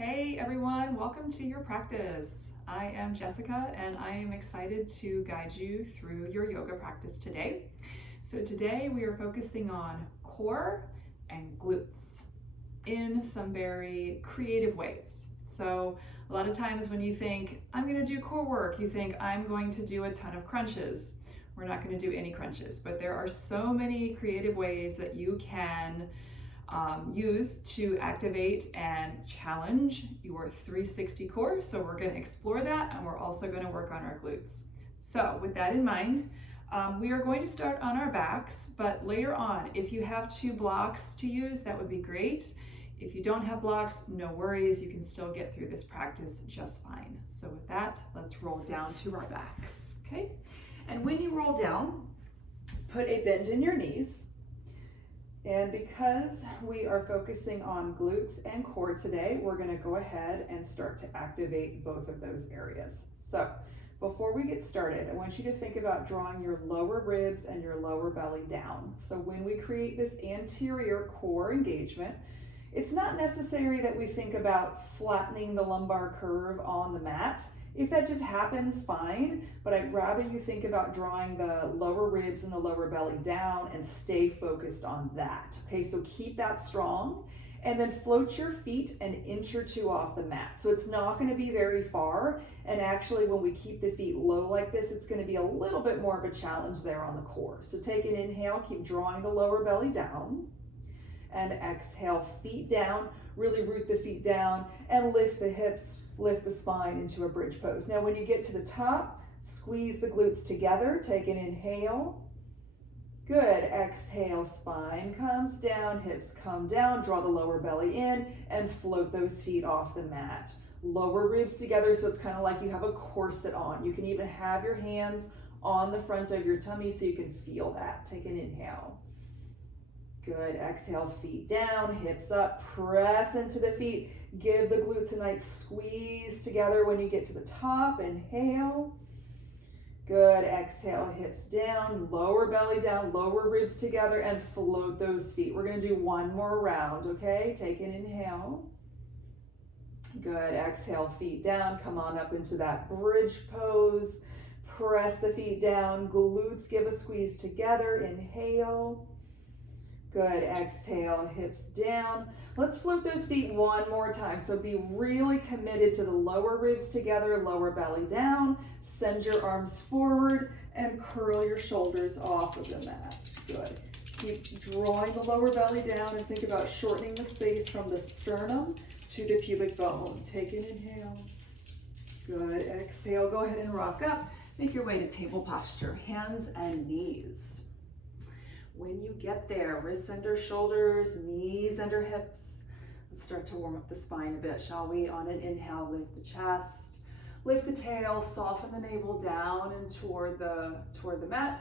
Hey everyone, welcome to your practice. I am Jessica and I am excited to guide you through your yoga practice today. So today we are focusing on core and glutes in some very creative ways. So a lot of times when you think, I'm going to do core work, you think I'm going to do a ton of crunches. We're not going to do any crunches, but there are so many creative ways that you can use to activate and challenge your 360 core. So we're going to explore that, and we're also going to work on our glutes. So with that in mind, we are going to start on our backs, but later on, if you have 2 blocks to use, that would be great. If you don't have blocks, no worries, you can still get through this practice just fine. So with that, let's roll down to our backs, okay? And when you roll down, put a bend in your knees. And because we are focusing on glutes and core today, we're going to go ahead and start to activate both of those areas. So before we get started, I want you to think about drawing your lower ribs and your lower belly down. So when we create this anterior core engagement, it's not necessary that we think about flattening the lumbar curve on the mat. If that just happens, fine, but I'd rather you think about drawing the lower ribs and the lower belly down and stay focused on that. Okay, so keep that strong and then float your feet an inch or 2 off the mat. So it's not going to be very far, and actually when we keep the feet low like this, it's going to be a little bit more of a challenge there on the core. So take an inhale, keep drawing the lower belly down, and exhale, feet down, really root the feet down and lift the hips, lift the spine into a bridge pose. Now when you get to the top, squeeze the glutes together, take an inhale. Good, exhale, spine comes down, hips come down, draw the lower belly in and float those feet off the mat. Lower ribs together, so it's kind of like you have a corset on. You can even have your hands on the front of your tummy so you can feel that. Take an inhale. Good, exhale, feet down, hips up, press into the feet. Give the glutes a nice squeeze together when you get to the top. Inhale. Good, exhale, hips down, lower belly down, lower ribs together, and float those feet. We're gonna do one more round, okay? Take an inhale. Good, exhale, feet down, come on up into that bridge pose. Press the feet down, glutes give a squeeze together. Inhale. Good, exhale, hips down. Let's float those feet one more time. So be really committed to the lower ribs together, lower belly down. Send your arms forward and curl your shoulders off of the mat. Good. Keep drawing the lower belly down and think about shortening the space from the sternum to the pubic bone. Take an inhale. Good, exhale, go ahead and rock up. Make your way to table posture, hands and knees. When you get there, wrists under shoulders, knees under hips. Let's start to warm up the spine a bit, shall we? On an inhale, lift the chest, lift the tail, soften the navel down and toward the mat.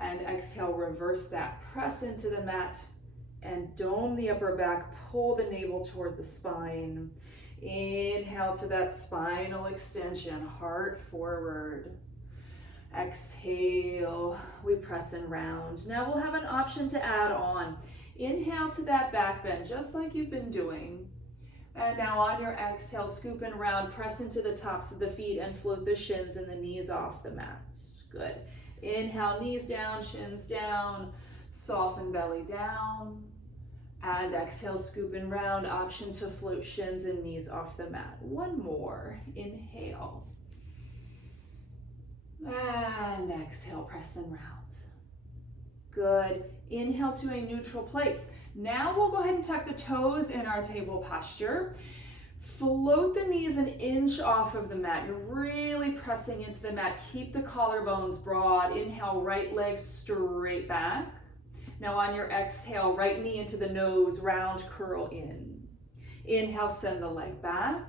And exhale, reverse that. Press into the mat and dome the upper back, pull the navel toward the spine. Inhale to that spinal extension, heart forward. Exhale, we press and round. Now we'll have an option to add on. Inhale to that back bend, just like you've been doing. And now on your exhale, scoop and round, press into the tops of the feet and float the shins and the knees off the mat. Good. Inhale, knees down, shins down, soften belly down. And exhale, scoop and round, option to float shins and knees off the mat. One more. Inhale. And exhale, press and round. Good. Inhale to a neutral place. Now we'll go ahead and tuck the toes in our table posture. Float the knees an inch off of the mat. You're really pressing into the mat. Keep the collarbones broad. Inhale, right leg straight back. Now on your exhale, right knee into the nose, round curl in. Inhale, send the leg back.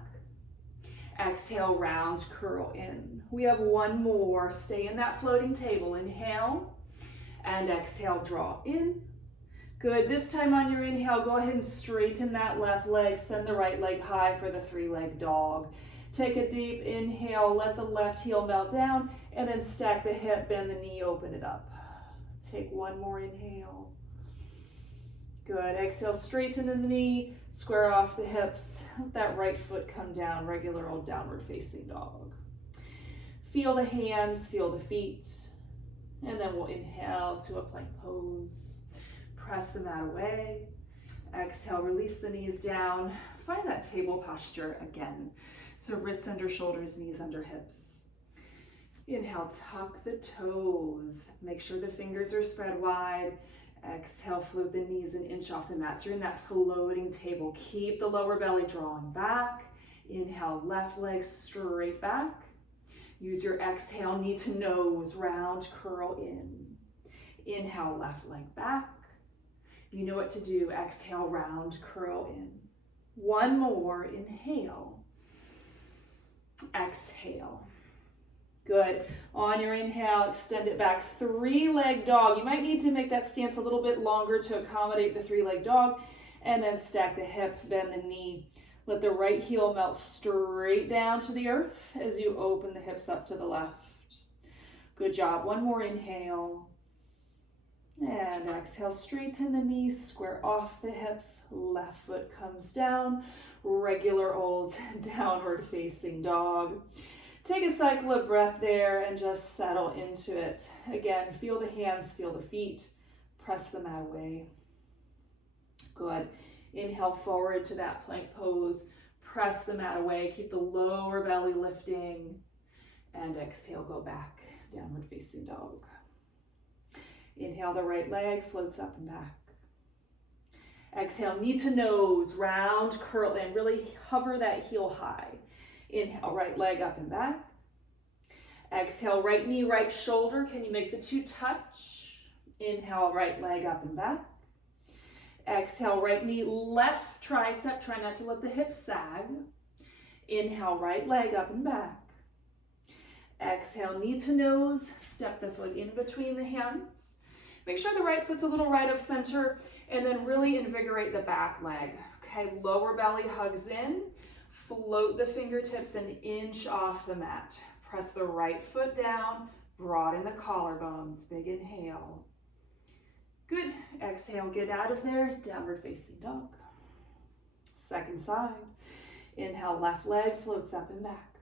Exhale, round curl in. We have one more. Stay in that floating table. Inhale and exhale, draw in. Good. This time on your inhale, go ahead and straighten that left leg. Send the right leg high for the 3-leg dog. Take a deep inhale. Let the left heel melt down and then stack the hip, bend the knee, open it up. Take one more inhale. Good. Exhale, straighten the knee, square off the hips. Let that right foot come down, regular old downward facing dog. Feel the hands, feel the feet. And then we'll inhale to a plank pose. Press the mat away. Exhale, release the knees down. Find that table posture again. So wrists under shoulders, knees under hips. Inhale, tuck the toes. Make sure the fingers are spread wide. Exhale, float the knees an inch off the mat. So you're in that floating table. Keep the lower belly drawing back. Inhale, left leg straight back. Use your exhale, knee to nose, round, curl in. Inhale, left leg back. You know what to do. Exhale, round, curl in. One more, inhale. Exhale. Good. On your inhale, extend it back. Three-leg dog. You might need to make that stance a little bit longer to accommodate the three-leg dog. And then stack the hip, bend the knee. Let the right heel melt straight down to the earth as you open the hips up to the left. Good job. One more inhale. And exhale, straighten the knees, square off the hips. Left foot comes down. Regular old downward facing dog. Take a cycle of breath there and just settle into it. Again, feel the hands, feel the feet. Press the mat away. Good. Inhale forward to that plank pose. Press the mat away. Keep the lower belly lifting. And exhale, go back. Downward facing dog. Inhale, the right leg floats up and back. Exhale, knee to nose, round, curl in. Really hover that heel high. Inhale, right leg up and back. Exhale, right knee, right shoulder. Can you make the two touch? Inhale, right leg up and back. Exhale, right knee, left tricep. Try not to let the hips sag. Inhale, right leg up and back. Exhale, knee to nose. Step the foot in between the hands. Make sure the right foot's a little right of center, and then really invigorate the back leg. Okay, lower belly hugs in. Float the fingertips an inch off the mat. Press the right foot down. Broaden the collarbones. Big inhale. Good. Exhale, get out of there. Downward facing dog. Second side. Inhale, left leg floats up and back.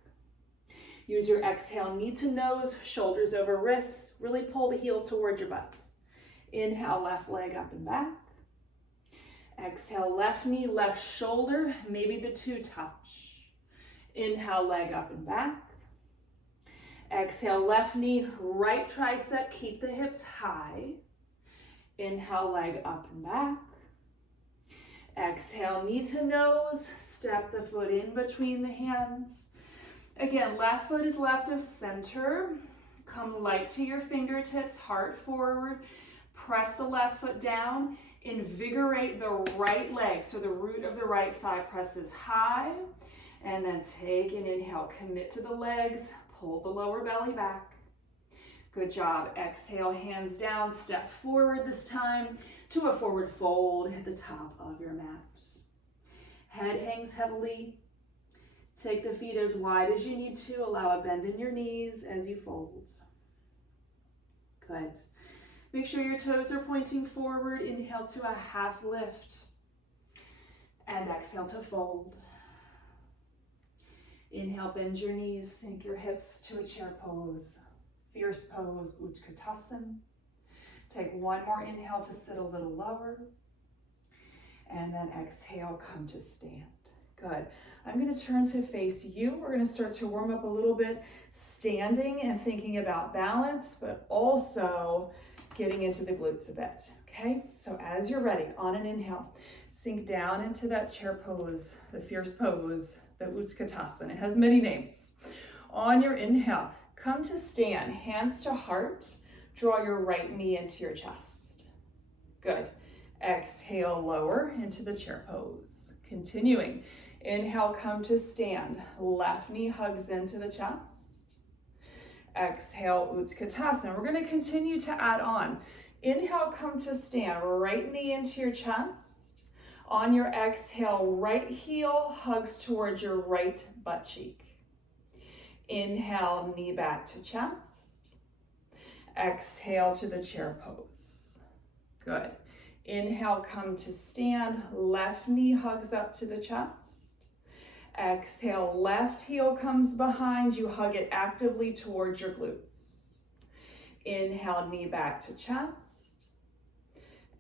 Use your exhale, knee to nose, shoulders over wrists. Really pull the heel toward your butt. Inhale, left leg up and back. Exhale, left knee, left shoulder. Maybe the two touch. Inhale, leg up and back. Exhale, left knee, right tricep. Keep the hips high. Inhale, leg up and back. Exhale, knee to nose. Step the foot in between the hands. Again, left foot is left of center. Come light to your fingertips, heart forward. Press the left foot down. Invigorate the right leg. So the root of the right thigh presses high. And then take an inhale. Commit to the legs. Pull the lower belly back. Good job. Exhale, hands down. Step forward this time to a forward fold at the top of your mat. Head hangs heavily. Take the feet as wide as you need to. Allow a bend in your knees as you fold. Good. Make sure your toes are pointing forward. Inhale to a half lift. And exhale to fold. Inhale, bend your knees, sink your hips to a chair pose. Fierce pose, Utkatasana. Take one more inhale to sit a little lower. And then exhale, come to stand. Good. I'm going to turn to face you. We're going to start to warm up a little bit, standing and thinking about balance, but also getting into the glutes a bit. Okay, so as you're ready, on an inhale, sink down into that chair pose, the fierce pose, the Utkatasana. It has many names. On your inhale, come to stand, hands to heart. Draw your right knee into your chest. Good. Exhale, lower into the chair pose. Continuing. Inhale, come to stand. Left knee hugs into the chest. Exhale, Utkatasana. We're going to continue to add on. Inhale, come to stand. Right knee into your chest. On your exhale, right heel hugs towards your right butt cheek. Inhale, knee back to chest. Exhale to the chair pose. Good. Inhale, come to stand. Left knee hugs up to the chest. Exhale, left heel comes behind you. Hug it actively towards your glutes. Inhale, knee back to chest.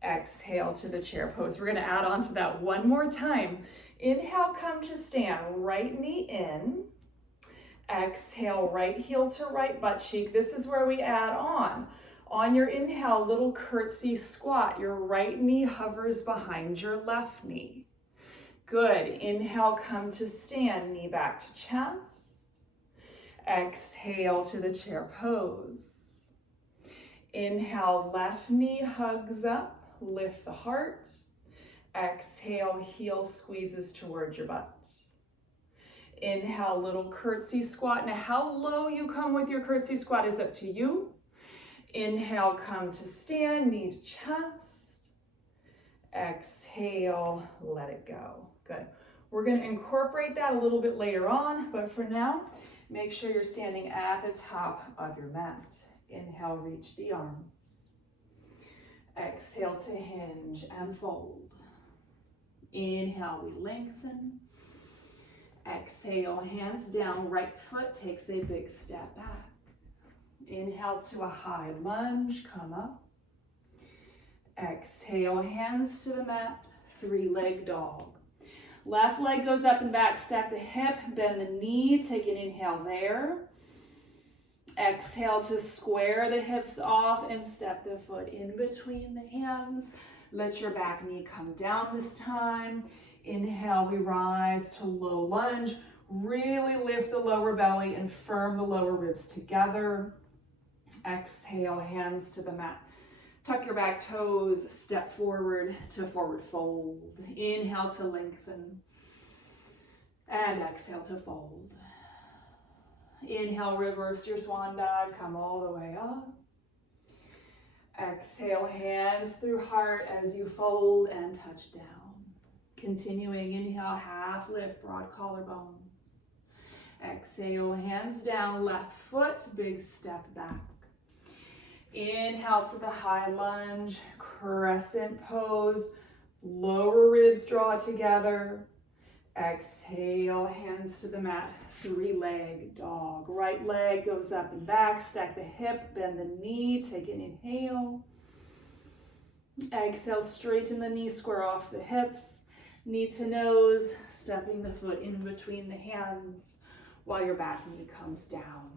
Exhale to the chair pose. We're going to add on to that one more time. Inhale, come to stand. Right knee in. Exhale, right heel to right butt cheek. This is where we add on. On your inhale, little curtsy squat. Your right knee hovers behind your left knee. Good. Inhale, come to stand. Knee back to chest. Exhale to the chair pose. Inhale, left knee hugs up. Lift the heart. Exhale, heel squeezes towards your butt. Inhale, little curtsy squat. Now, how low you come with your curtsy squat is up to you. Inhale, come to stand, knee to chest. Exhale, let it go. Good. We're going to incorporate that a little bit later on, but for now, make sure you're standing at the top of your mat. Inhale, reach the arms. Exhale to hinge and fold. Inhale, we lengthen. Exhale, hands down, right foot takes a big step back. Inhale to a high lunge, come up. Exhale, hands to the mat, 3-leg dog. Left leg goes up and back, stack the hip, bend the knee, take an inhale there. Exhale to square the hips off and step the foot in between the hands. Let your back knee come down this time. Inhale, we rise to low lunge. Really lift the lower belly and firm the lower ribs together. Exhale, hands to the mat. Tuck your back toes, step forward to forward fold. Inhale to lengthen. And exhale to fold. Inhale, reverse your swan dive, come all the way up. Exhale, hands through heart as you fold and touch down. Continuing, inhale, half lift, broad collarbones. Exhale, hands down, left foot, big step back. Inhale to the high lunge, crescent pose, lower ribs draw together. Exhale, hands to the mat, 3-leg dog. Right leg goes up and back, stack the hip, bend the knee, take an inhale. Exhale, straighten the knee, square off the hips. Knee to nose, stepping the foot in between the hands while your back knee comes down.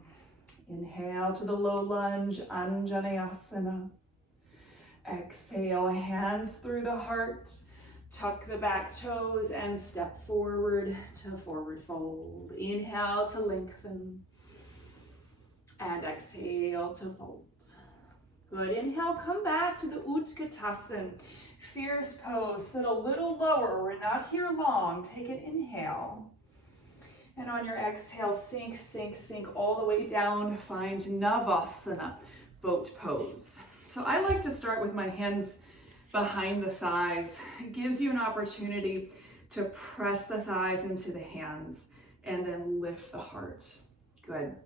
Inhale to the low lunge, Anjaneyasana. Exhale, hands through the heart. Tuck the back toes and step forward to forward fold. Inhale to lengthen. And exhale to fold. Good. Inhale, come back to the Utkatasana. Fierce pose. Sit a little lower. We're not here long. Take an inhale. And on your exhale, sink, sink, sink all the way down. Find Navasana, boat pose. So I like to start with my hands behind the thighs. It gives you an opportunity to press the thighs into the hands and then lift the heart. Good.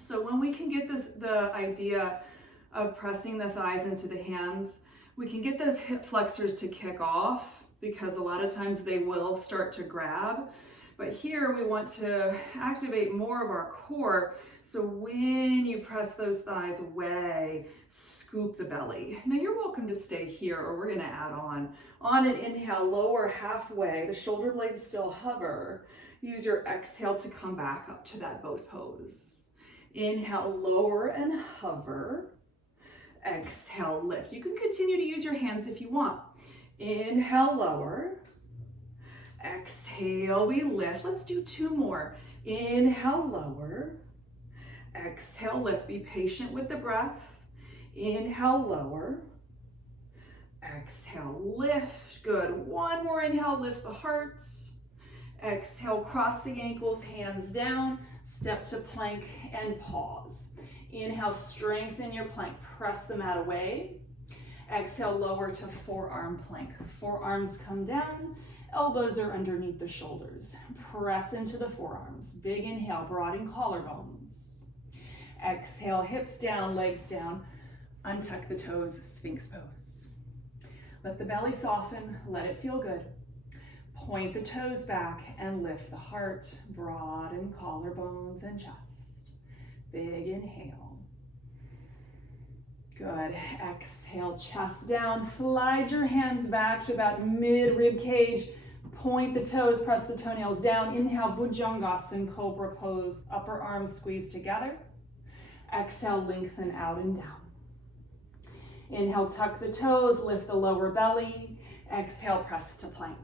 So when we can get the idea of pressing the thighs into the hands, we can get those hip flexors to kick off because a lot of times they will start to grab. But here we want to activate more of our core. So when you press those thighs away, scoop the belly. Now you're welcome to stay here or we're gonna add on. On an inhale, lower halfway, the shoulder blades still hover. Use your exhale to come back up to that boat pose. Inhale, lower and hover. Exhale, lift. You can continue to use your hands if you want. Inhale, lower. Exhale, we lift. Let's do 2 more. Inhale, lower. Exhale, lift. Be patient with the breath. Inhale, lower. Exhale, lift. Good. 1 more inhale, lift the heart. Exhale, cross the ankles, hands down. Step to plank and pause. Inhale, strengthen your plank. Press the mat away. Exhale, lower to forearm plank. Forearms come down. Elbows are underneath the shoulders. Press into the forearms. Big inhale, broaden collarbones. Exhale, hips down, legs down. Untuck the toes, Sphinx pose. Let the belly soften, let it feel good. Point the toes back and lift the heart, broaden collarbones and chest. Big inhale. Good. Exhale, chest down. Slide your hands back to about mid rib cage. Point the toes, press the toenails down. Inhale, Bhujangasana, Cobra pose. Upper arms squeeze together. Exhale, lengthen out and down. Inhale, tuck the toes, lift the lower belly. Exhale, press to plank.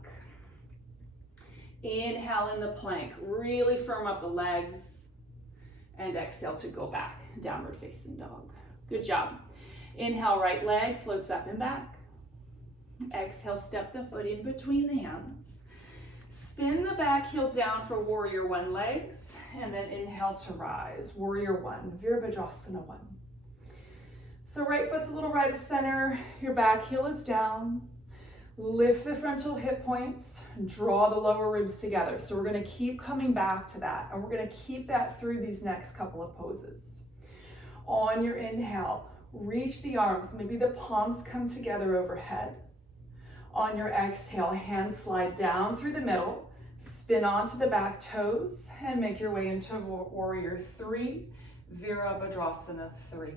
Inhale in the plank, really firm up the legs. And exhale to go back, downward facing dog. Good job. Inhale, right leg floats up and back. Exhale, step the foot in between the hands. Spin the back heel down for warrior one legs, and then inhale to rise, warrior one, Virabhadrasana one. So right foot's a little right of center, your back heel is down. Lift the frontal hip points, draw the lower ribs together. So we're gonna keep coming back to that, and we're gonna keep that through these next couple of poses. On your inhale, reach the arms, maybe the palms come together overhead. On your exhale, hands slide down through the middle, spin onto the back toes, and make your way into warrior three, Virabhadrasana 3.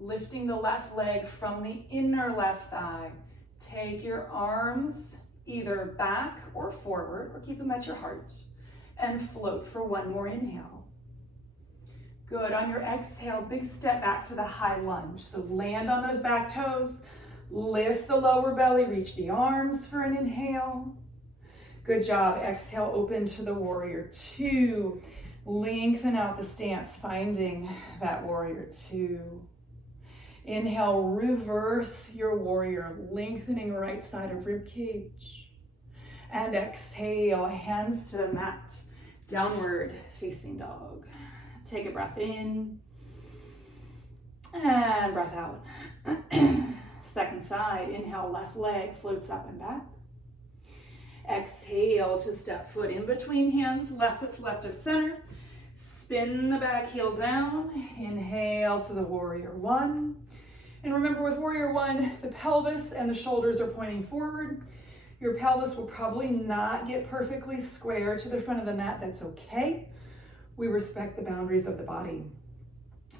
Lifting the left leg from the inner left thigh. Take your arms either back or forward, or keep them at your heart, and float for one more inhale. Good. On your exhale, big step back to the high lunge. So land on those back toes, lift the lower belly, reach the arms for an inhale. Good job. Exhale, open to the warrior two. Lengthen out the stance, finding that warrior two. Inhale, reverse your warrior, lengthening right side of rib cage. And exhale, hands to the mat, downward facing dog. Take a breath in and breath out. Second side, inhale, left leg floats up and back. Exhale to step foot in between hands, left foot's left of center. Spin the back heel down, inhale to the warrior one. And remember with warrior one, the pelvis and the shoulders are pointing forward. Your pelvis will probably not get perfectly square to the front of the mat. That's okay. We respect the boundaries of the body.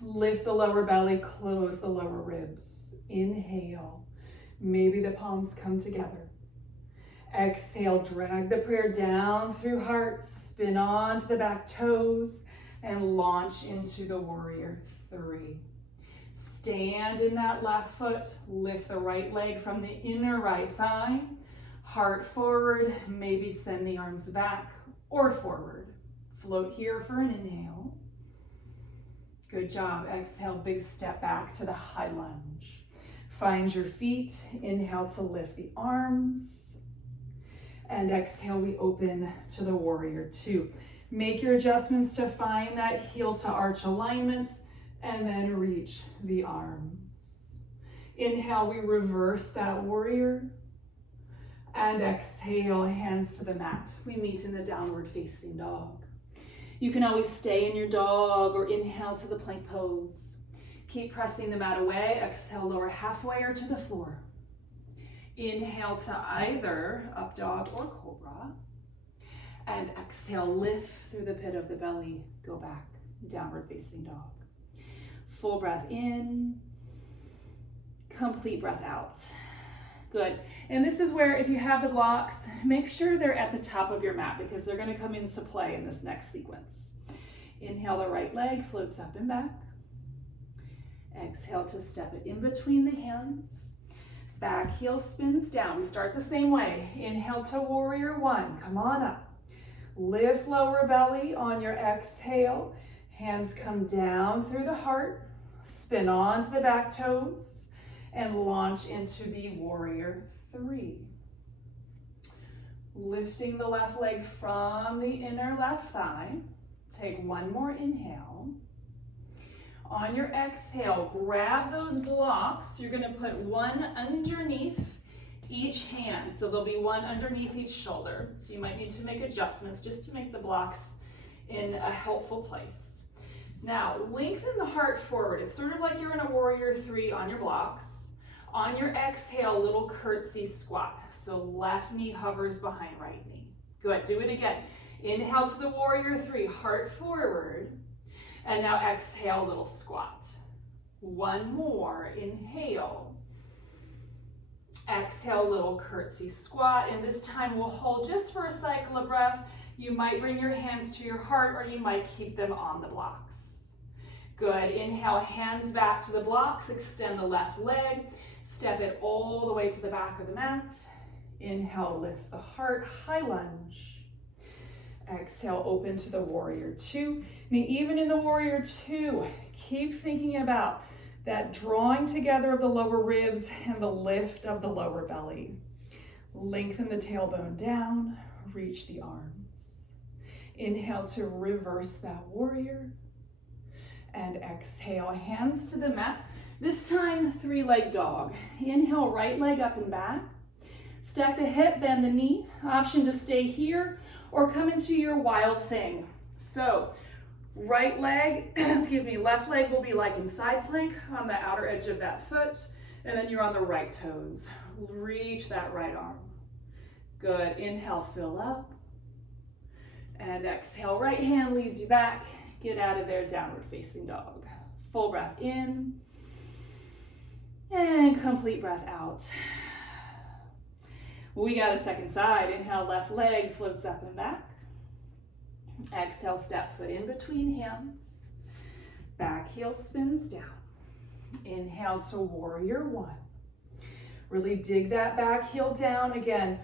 Lift the lower belly, close the lower ribs. Inhale. Maybe the palms come together. Exhale, drag the prayer down through heart, spin onto the back toes, and launch into the warrior three. Stand in that left foot, lift the right leg from the inner right thigh, heart forward, maybe send the arms back or forward. Float here for an inhale. Good job. Exhale, big step back to the high lunge. Find your feet, inhale to lift the arms. And exhale, we open to the warrior two. Make your adjustments to find that heel to arch alignment, and then reach the arms. Inhale, we reverse that warrior. And exhale, hands to the mat. We meet in the downward facing dog. You can always stay in your dog or inhale to the plank pose. Keep pressing the mat away. Exhale, lower halfway or to the floor. Inhale to either up dog or cobra. And exhale, lift through the pit of the belly. Go back, downward facing dog. Full breath in, complete breath out. Good. And this is where, if you have the blocks, make sure they're at the top of your mat because they're going to come into play in this next sequence. Inhale, the right leg floats up and back. Exhale to step it in between the hands. Back heel spins down. We start the same way. Inhale to warrior one. Come on up. Lift lower belly on your exhale. Hands come down through the heart. Spin onto the back toes and launch into the warrior three. Lifting the left leg from the inner left thigh. Take one more inhale. On your exhale, grab those blocks. You're going to put one underneath each hand. So there'll be one underneath each shoulder. So you might need to make adjustments just to make the blocks in a helpful place. Now, lengthen the heart forward. It's sort of like you're in a warrior three on your blocks. On your exhale, little curtsy squat. So left knee hovers behind right knee. Good, do it again. Inhale to the warrior three, heart forward. And now exhale, little squat. One more, inhale. Exhale, little curtsy squat. And this time we'll hold just for a cycle of breath. You might bring your hands to your heart or you might keep them on the blocks. Good, inhale, hands back to the blocks, extend the left leg, step it all the way to the back of the mat. Inhale, lift the heart, high lunge. Exhale, open to the warrior two. And even in the warrior two, keep thinking about that drawing together of the lower ribs and the lift of the lower belly. Lengthen the tailbone down, reach the arms. Inhale to reverse that warrior. And exhale, hands to the mat. This time, three-leg dog. Inhale, right leg up and back. Stack the hip, bend the knee. Option to stay here or come into your wild thing. So, right leg, left leg will be like in side plank on the outer edge of that foot. And then you're on the right toes. Reach that right arm. Good, inhale, fill up. And exhale, right hand leads you back. Get out of there, downward facing dog. Full breath in. And complete breath out. We got a second side. Inhale, left leg floats up and back. Exhale, step foot in between hands. Back heel spins down. Inhale to warrior one. Really dig that back heel down. Again,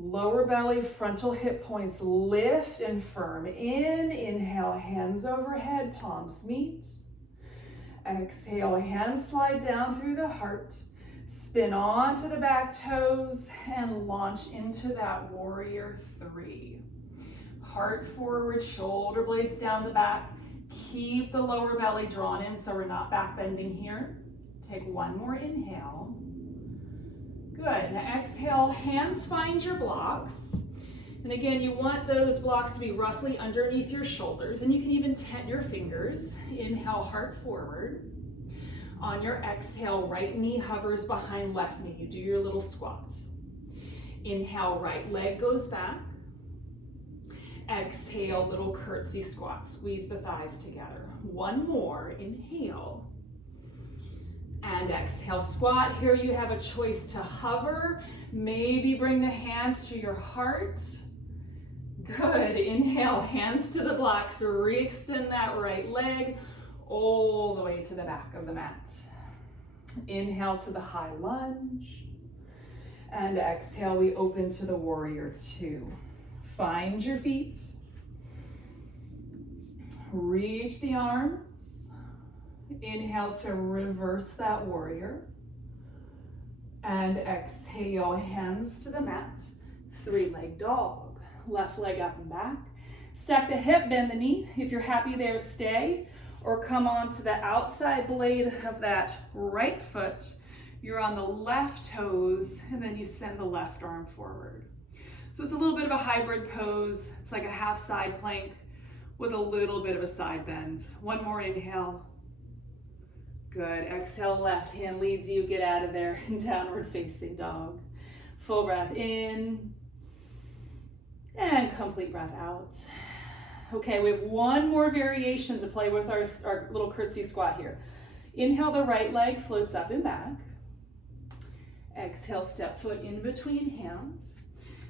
lower belly, frontal hip points lift and firm. Inhale, hands overhead, palms meet. Exhale, hands slide down through the heart. Spin onto the back toes and launch into that warrior three. Heart forward, shoulder blades down the back. Keep the lower belly drawn in so we're not back bending here. Take one more inhale. Good, now exhale, hands find your blocks. And again, you want those blocks to be roughly underneath your shoulders, and you can even tent your fingers. Inhale, heart forward. On your exhale, right knee hovers behind left knee. You do your little squat. Inhale, right leg goes back. Exhale, little curtsy squat. Squeeze the thighs together. One more, inhale. And exhale, squat. Here you have a choice to hover. Maybe bring the hands to your heart. Good, inhale, hands to the blocks. Re-extend that right leg all the way to the back of the mat. Inhale to the high lunge. And exhale, we open to the warrior two. Find your feet. Reach the arms. Inhale to reverse that warrior. And exhale, hands to the mat. Three-leg dog. Left leg up and back. Stack the hip, bend the knee. If you're happy there, stay. Or come on to the outside blade of that right foot. You're on the left toes, and then you send the left arm forward. So it's a little bit of a hybrid pose. It's like a half side plank with a little bit of a side bend. One more inhale. Good, exhale, left hand leads you, get out of there, downward facing dog. Full breath in, and complete breath out. Okay, we have one more variation to play with our little curtsy squat here. Inhale, the right leg floats up and back. Exhale, step foot in between hands.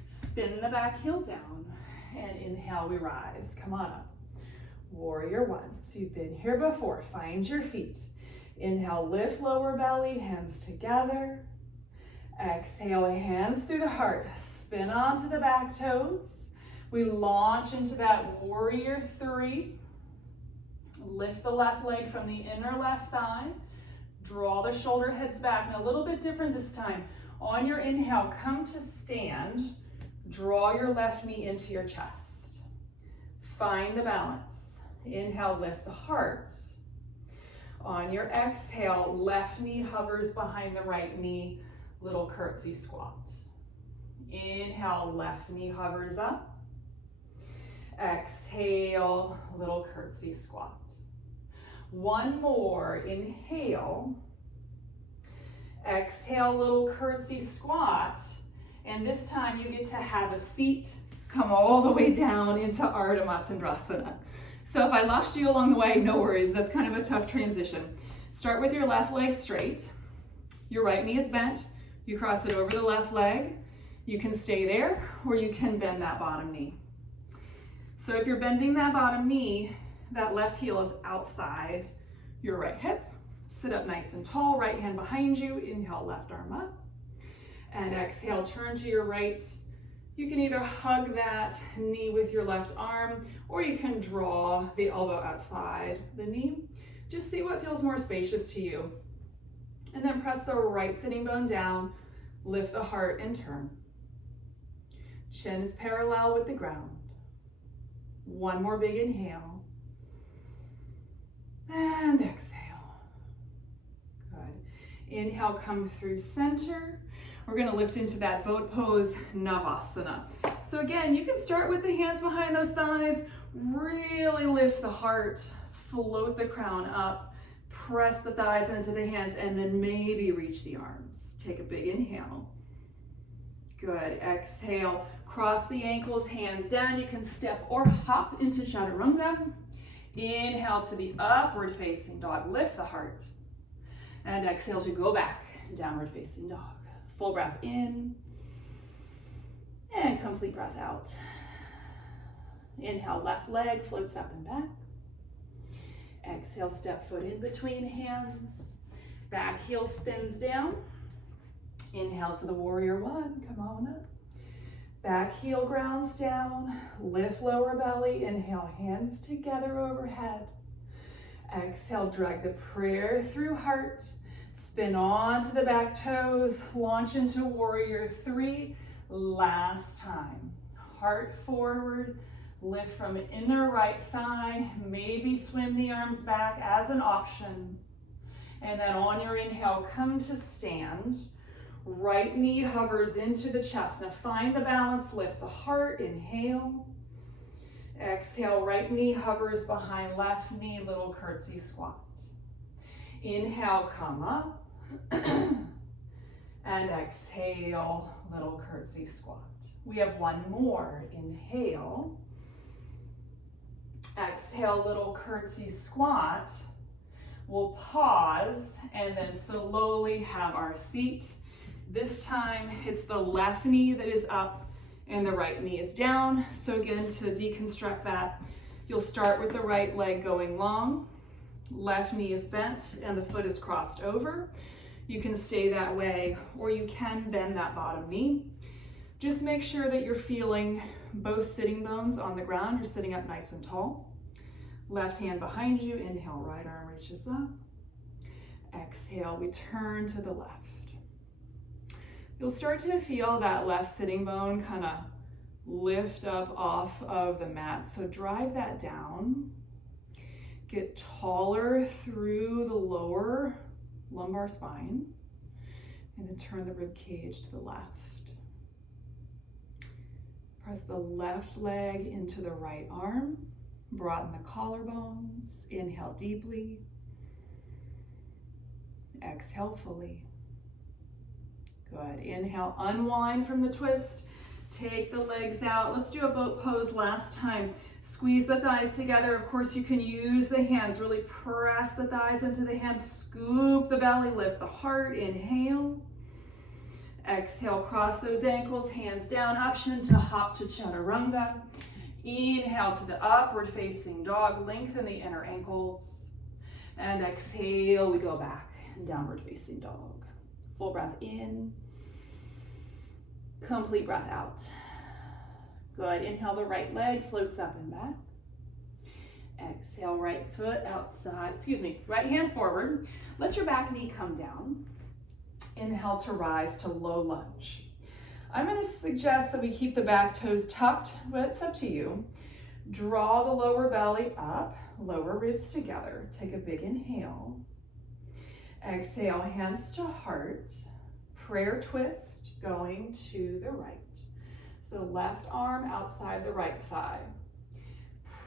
Spin the back heel down, and inhale, we rise. Come on up. Warrior one. So you've been here before. Find your feet. Inhale, lift lower belly, hands together. Exhale, hands through the heart. Spin onto the back toes. We launch into that warrior three. Lift the left leg from the inner left thigh. Draw the shoulder heads back. Now a little bit different this time. On your inhale, come to stand. Draw your left knee into your chest. Find the balance. Inhale, lift the heart. On your exhale, left knee hovers behind the right knee, little curtsy squat. Inhale, left knee hovers up. Exhale, little curtsy squat. One more, inhale. Exhale, little curtsy squat. And this time you get to have a seat, come all the way down into Ardha Matsyendrasana. So if I lost you along the way, no worries, that's kind of a tough transition. Start with your left leg straight. Your right knee is bent. You cross it over the left leg. You can stay there, or you can bend that bottom knee. So if you're bending that bottom knee, that left heel is outside your right hip. Sit up nice and tall, right hand behind you. Inhale, left arm up. And exhale, turn to your right. You can either hug that knee with your left arm, or you can draw the elbow outside the knee. Just see what feels more spacious to you. And then press the right sitting bone down, lift the heart and turn. Chin is parallel with the ground. One more big inhale. And exhale. Good. Inhale, come through center. We're gonna lift into that boat pose, Navasana. So again, you can start with the hands behind those thighs, really lift the heart, float the crown up, press the thighs into the hands, and then maybe reach the arms. Take a big inhale. Good, exhale, cross the ankles, hands down. You can step or hop into chaturanga. Inhale to the upward facing dog, lift the heart. And exhale to go back, downward facing dog. Full breath in, and complete breath out. Inhale, left leg floats up and back. Exhale, step foot in between hands. Back heel spins down. Inhale to the warrior one, come on up. Back heel grounds down, lift lower belly. Inhale, hands together overhead. Exhale, drag the prayer through heart. Spin onto the back toes, launch into warrior three. Last time. Heart forward, lift from inner right thigh. Maybe swim the arms back as an option. And then on your inhale, come to stand. Right knee hovers into the chest. Now find the balance, lift the heart, inhale. Exhale, right knee hovers behind left knee, little curtsy squat. Inhale, come up. And exhale, little curtsy squat. We have one more. Inhale. Exhale, little curtsy squat. We'll pause and then slowly have our seat. This time it's the left knee that is up and the right knee is down. So again, to deconstruct that, you'll start with the right leg going long. Left knee is bent and the foot is crossed over. You can stay that way, or you can bend that bottom knee. Just make sure that you're feeling both sitting bones on the ground. You're sitting up nice and tall. Left hand behind you. Inhale, right arm reaches up. Exhale, we turn to the left. You'll start to feel that left sitting bone kind of lift up off of the mat. So drive that down. Get taller through the lower lumbar spine, and then turn the rib cage to the left. Press the left leg into the right arm, broaden the collarbones. Inhale deeply. Exhale fully. Good. Inhale, unwind from the twist. Take the legs out. Let's do a boat pose last time. Squeeze the thighs together. Of course, you can use the hands. Really press the thighs into the hands. Scoop the belly. Lift the heart. Inhale. Exhale, cross those ankles. Hands down. Option to hop to chaturanga. Inhale to the upward facing dog. Lengthen the inner ankles. And exhale, we go back. Downward facing dog. Full breath in. Complete breath out. Good. Inhale, the right leg floats up and back. Exhale, right foot outside, right hand forward. Let your back knee come down. Inhale to rise to low lunge. I'm going to suggest that we keep the back toes tucked, but it's up to you. Draw the lower belly up, lower ribs together. Take a big inhale. Exhale, hands to heart. Prayer twist going to the right. So left arm outside the right thigh.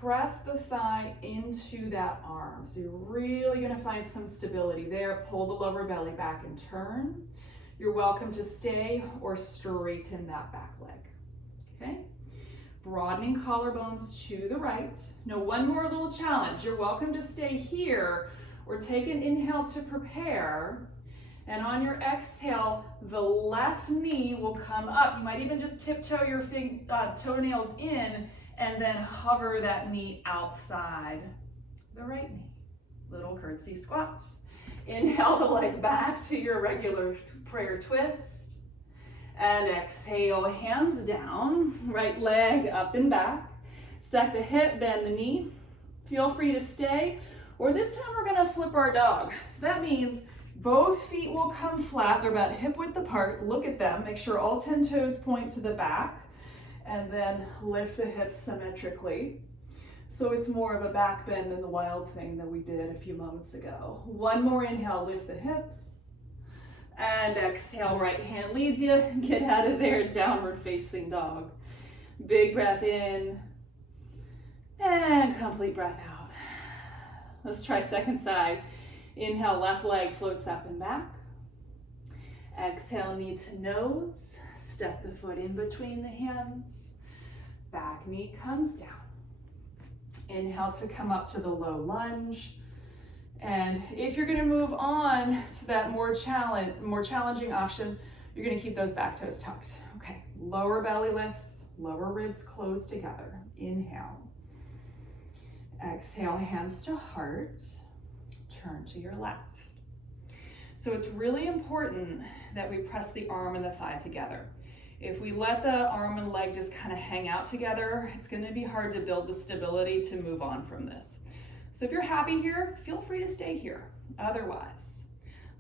press the thigh into that arm. So you're really gonna find some stability there. Pull the lower belly back and turn. You're welcome to stay or straighten that back leg, okay? Broadening collarbones to the right. Now one more little challenge. You're welcome to stay here or take an inhale to prepare. And on your exhale, the left knee will come up. You might even just tiptoe your toenails in and then hover that knee outside the right knee. Little curtsy squat. Inhale the leg back to your regular prayer twist. And exhale, hands down, right leg up and back. Stack the hip, bend the knee. Feel free to stay. Or this time we're gonna flip our dog. So that means both feet will come flat. They're about hip width apart. Look at them. Make sure all 10 toes point to the back. And then lift the hips symmetrically. So it's more of a back bend than the wild thing that we did a few moments ago. One more inhale, lift the hips. And exhale, right hand leads you. Get out of there, downward facing dog. Big breath in. And complete breath out. Let's try second side. Inhale, left leg floats up and back. Exhale, knee to nose. Step the foot in between the hands. Back knee comes down. Inhale to come up to the low lunge. And if you're gonna move on to that more challenging option, you're gonna keep those back toes tucked. Okay, lower belly lifts, lower ribs close together. Inhale. Exhale, hands to heart. Turn to your left. So it's really important that we press the arm and the thigh together. If we let the arm and leg just kind of hang out together, it's going to be hard to build the stability to move on from this. So if you're happy here, feel free to stay here. Otherwise,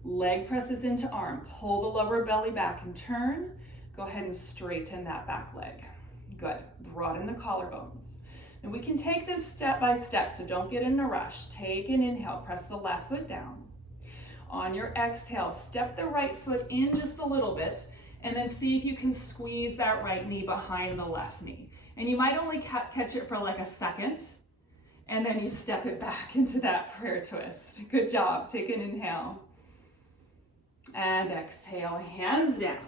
leg presses into arm, pull the lower belly back and turn. Go ahead and straighten that back leg. Good. Broaden the collarbones. And we can take this step by step, so don't get in a rush. Take an inhale, press the left foot down. On your exhale, step the right foot in just a little bit, and then see if you can squeeze that right knee behind the left knee. And you might only catch it for like a second, and then you step it back into that prayer twist. Good job. Take an inhale. And exhale, hands down.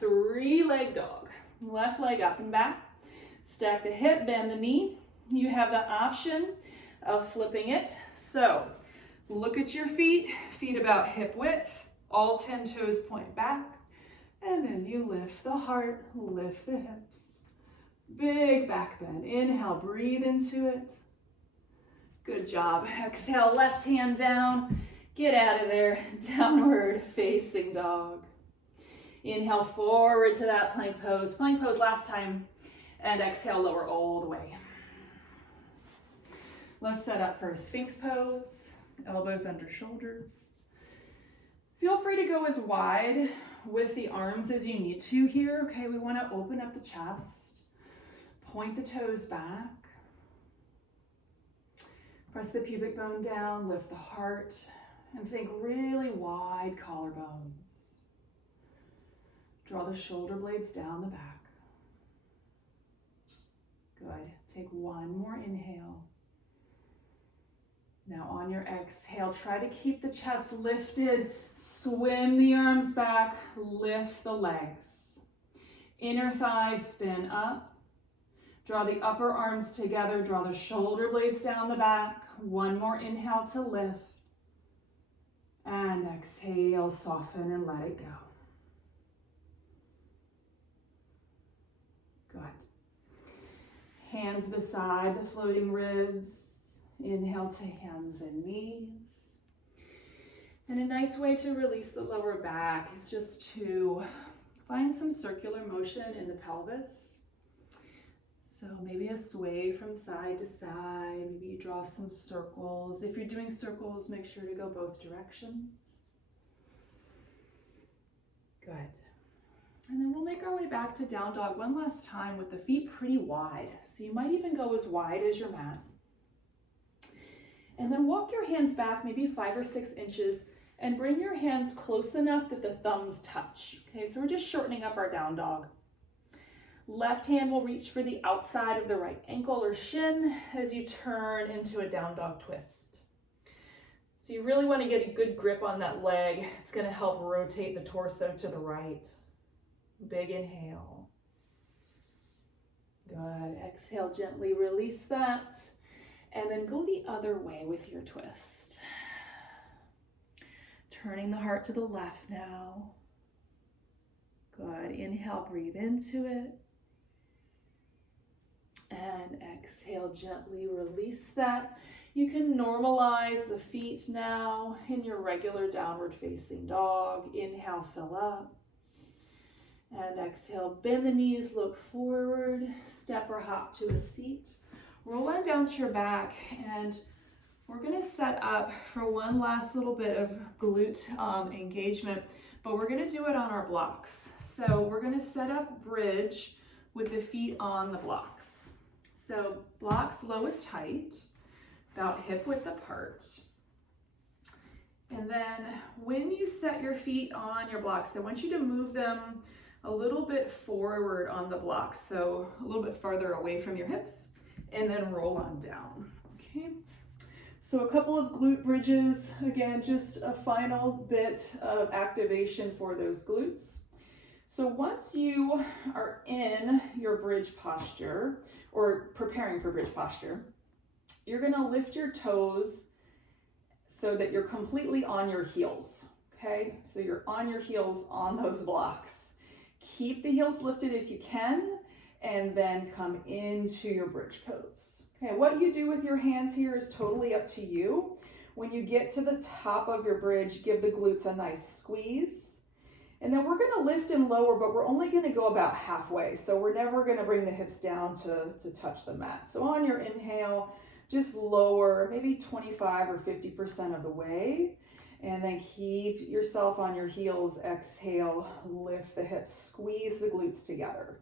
3-leg dog. Left leg up and back. Stack the hip, bend the knee. You have the option of flipping it. So look at your feet about hip width. All 10 toes point back. And then you lift the heart, lift the hips. Big back bend. Inhale, breathe into it. Good job. Exhale, left hand down. Get out of there. Downward facing dog. Inhale forward to that plank pose. Plank pose last time. And exhale, lower all the way. Let's set up for a Sphinx pose. Elbows under shoulders. Feel free to go as wide with the arms as you need to here. Okay, we want to open up the chest. Point the toes back. Press the pubic bone down, lift the heart, and think really wide collarbones. Draw the shoulder blades down the back. Good. Take one more inhale. Now on your exhale, try to keep the chest lifted. Swim the arms back, lift the legs. Inner thighs spin up. Draw the upper arms together, draw the shoulder blades down the back. One more inhale to lift. And exhale, soften and let it go. Good. Hands beside the floating ribs. Inhale to hands and knees. And a nice way to release the lower back is just to find some circular motion in the pelvis. So maybe a sway from side to side. Maybe you draw some circles. If you're doing circles, make sure to go both directions. Good. And then we'll make our way back to down dog one last time with the feet pretty wide. So you might even go as wide as your mat. And then walk your hands back maybe 5 or 6 inches and bring your hands close enough that the thumbs touch. Okay, so we're just shortening up our down dog. Left hand will reach for the outside of the right ankle or shin as you turn into a down dog twist. So you really want to get a good grip on that leg. It's going to help rotate the torso to the right. Big inhale. Good. Exhale, gently release that. And then go the other way with your twist. Turning the heart to the left now. Good. Inhale, breathe into it. And exhale, gently release that. You can normalize the feet now in your regular downward facing dog. Inhale, fill up. And exhale, bend the knees, look forward, step or hop to a seat. Roll on down to your back, and we're gonna set up for one last little bit of glute engagement, but we're gonna do it on our blocks. So we're gonna set up bridge with the feet on the blocks. So blocks lowest height, about hip width apart. And then when you set your feet on your blocks, I want you to move them a little bit forward on the blocks, so a little bit farther away from your hips, and then roll on down, okay? So a couple of glute bridges, again, just a final bit of activation for those glutes. So once you are in your bridge posture, or preparing for bridge posture, you're gonna lift your toes so that you're completely on your heels, okay? So you're on your heels on those blocks. Keep the heels lifted if you can, and then come into your bridge pose. Okay, what you do with your hands here is totally up to you. When you get to the top of your bridge, give the glutes a nice squeeze. And then we're gonna lift and lower, but we're only gonna go about halfway. So we're never gonna bring the hips down to touch the mat. So on your inhale, just lower maybe 25 or 50% of the way. And then keep yourself on your heels. Exhale, lift the hips, squeeze the glutes together.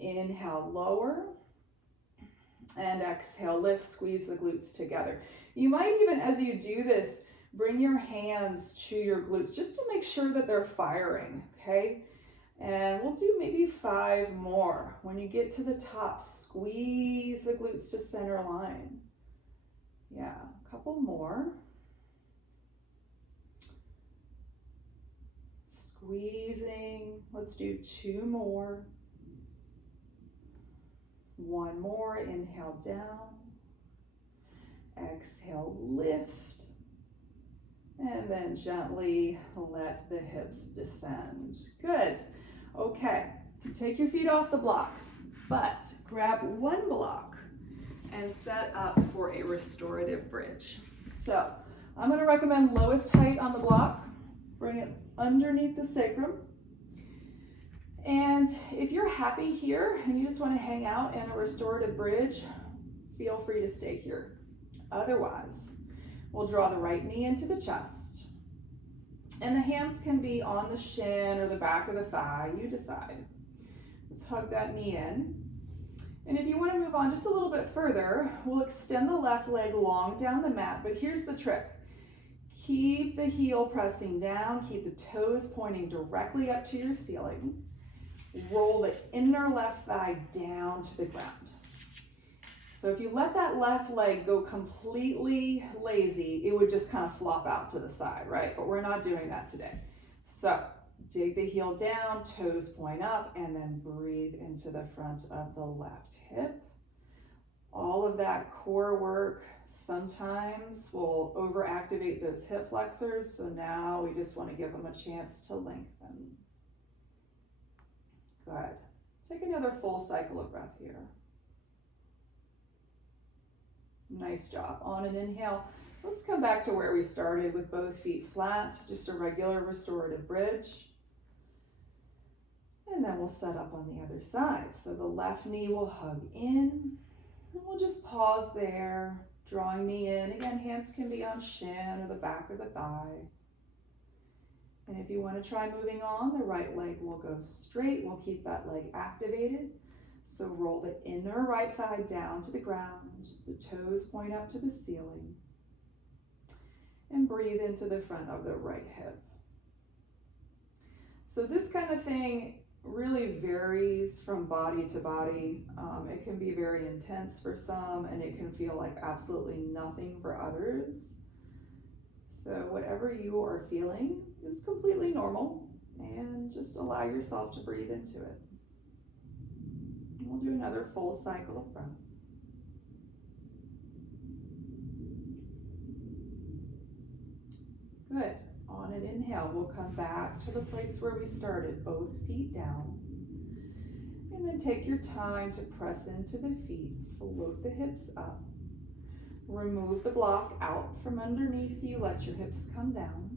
Inhale, lower. And exhale, lift, squeeze the glutes together. You might even, as you do this, bring your hands to your glutes just to make sure that they're firing, okay? And we'll do maybe 5 more. When you get to the top, squeeze the glutes to center line. Yeah, a couple more. Squeezing. Let's do 2 more. 1 more. Inhale down. Exhale, lift. And then gently let the hips descend. Good. Okay. Take your feet off the blocks, but grab one block and set up for a restorative bridge. So I'm going to recommend lowest height on the block. Bring it underneath the sacrum. And if you're happy here and you just want to hang out in a restorative bridge, feel free to stay here. Otherwise, we'll draw the right knee into the chest. And the hands can be on the shin or the back of the thigh, you decide. Just hug that knee in. And if you want to move on just a little bit further, we'll extend the left leg long down the mat, but here's the trick. Keep the heel pressing down, keep the toes pointing directly up to your ceiling. Roll the inner left thigh down to the ground. So if you let that left leg go completely lazy, it would just kind of flop out to the side, right? But we're not doing that today. So dig the heel down, toes point up, and then breathe into the front of the left hip. All of that core work sometimes will overactivate those hip flexors, so now we just want to give them a chance to lengthen. Good. Take another full cycle of breath here. Nice job. On an inhale, let's come back to where we started with both feet flat, just a regular restorative bridge. And then we'll set up on the other side. So the left knee will hug in, and we'll just pause there, drawing knee in. Again, hands can be on shin or the back of the thigh. And if you want to try moving on, the right leg will go straight. We'll keep that leg activated. So roll the inner right thigh down to the ground. The toes point up to the ceiling. And breathe into the front of the right hip. So this kind of thing really varies from body to body. It can be very intense for some, and it can feel like absolutely nothing for others. So whatever you are feeling is completely normal, and just allow yourself to breathe into it. We'll do another full cycle of breath. Good. On an inhale, we'll come back to the place where we started, both feet down. And then take your time to press into the feet, float the hips up. Remove the block out from underneath you, let your hips come down.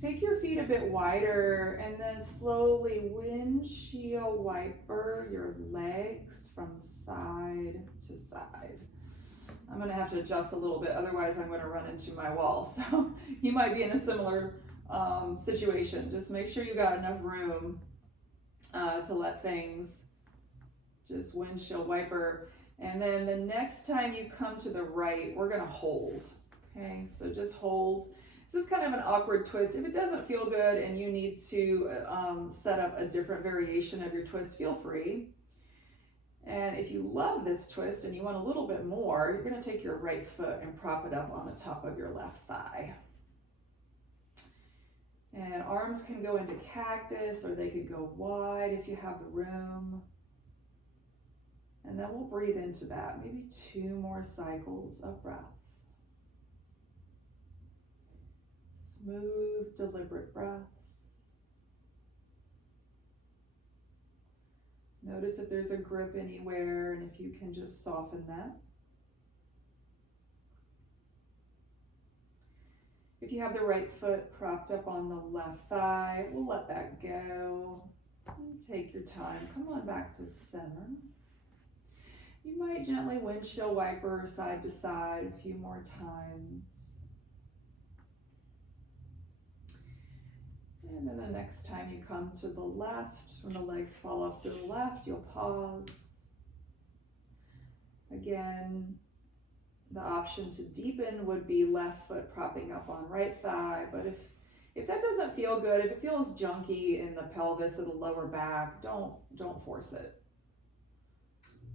Take your feet a bit wider and then slowly windshield wiper your legs from side to side. I'm going to have to adjust a little bit, otherwise I'm going to run into my wall. So you might be in a similar situation. Just make sure you got enough room to let things just windshield wiper. And then the next time you come to the right, we're going to hold. Okay, so just hold. This is kind of an awkward twist. If it doesn't feel good and you need to set up a different variation of your twist, feel free. And if you love this twist and you want a little bit more, you're going to take your right foot and prop it up on the top of your left thigh. And arms can go into cactus, or they could go wide if you have the room. And then we'll breathe into that, maybe 2 more cycles of breath. Smooth, deliberate breaths. Notice if there's a grip anywhere, and if you can just soften that. If you have the right foot propped up on the left thigh, we'll let that go. Take your time, come on back to center. You might gently windshield wiper side to side a few more times. And then the next time you come to the left, when the legs fall off to the left, you'll pause. Again, the option to deepen would be left foot propping up on right thigh, but if that doesn't feel good, if it feels junky in the pelvis or the lower back, don't force it.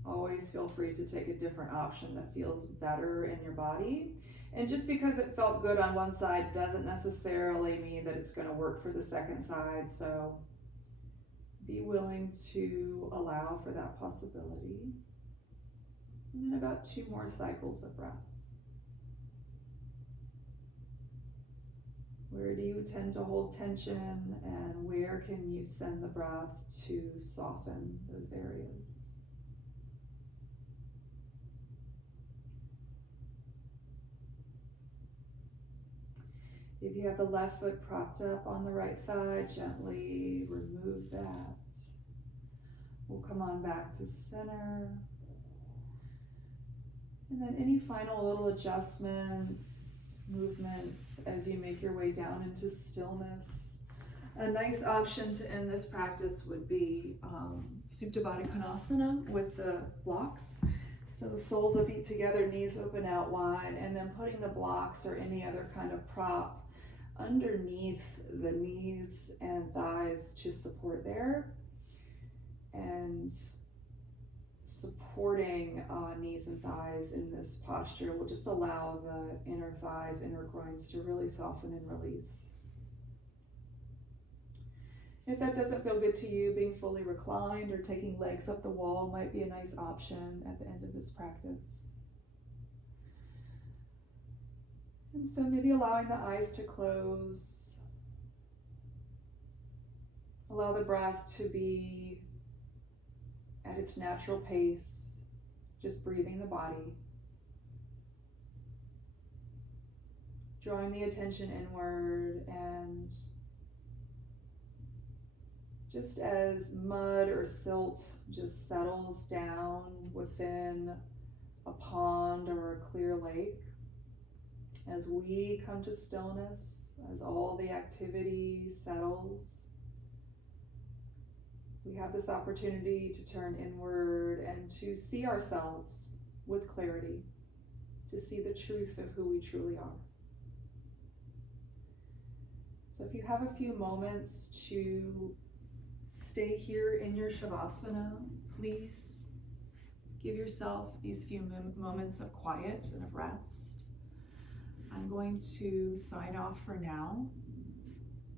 Always feel free to take a different option that feels better in your body. And just because it felt good on one side doesn't necessarily mean that it's going to work for the second side. So be willing to allow for that possibility. And then about 2 more cycles of breath. Where do you tend to hold tension, and where can you send the breath to soften those areas? If you have the left foot propped up on the right thigh, gently remove that. We'll come on back to center. And then any final little adjustments, movements as you make your way down into stillness. A nice option to end this practice would be Supta Baddha Konasana with the blocks. So the soles of feet together, knees open out wide, and then putting the blocks or any other kind of prop underneath the knees and thighs to support there. And supporting knees and thighs in this posture will just allow the inner thighs, inner groins to really soften and release. If that doesn't feel good to you, being fully reclined or taking legs up the wall might be a nice option at the end of this practice. And so maybe allowing the eyes to close. Allow the breath to be at its natural pace, just breathing the body. Drawing the attention inward, and just as mud or silt just settles down within a pond or a clear lake, as we come to stillness, as all the activity settles, we have this opportunity to turn inward and to see ourselves with clarity, to see the truth of who we truly are. So if you have a few moments to stay here in your shavasana. Please give yourself these few moments of quiet and of rest. I'm going to sign off for now.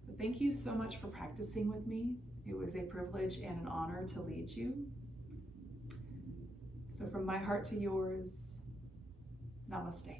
But thank you so much for practicing with me. It was a privilege and an honor to lead you. So from my heart to yours, namaste.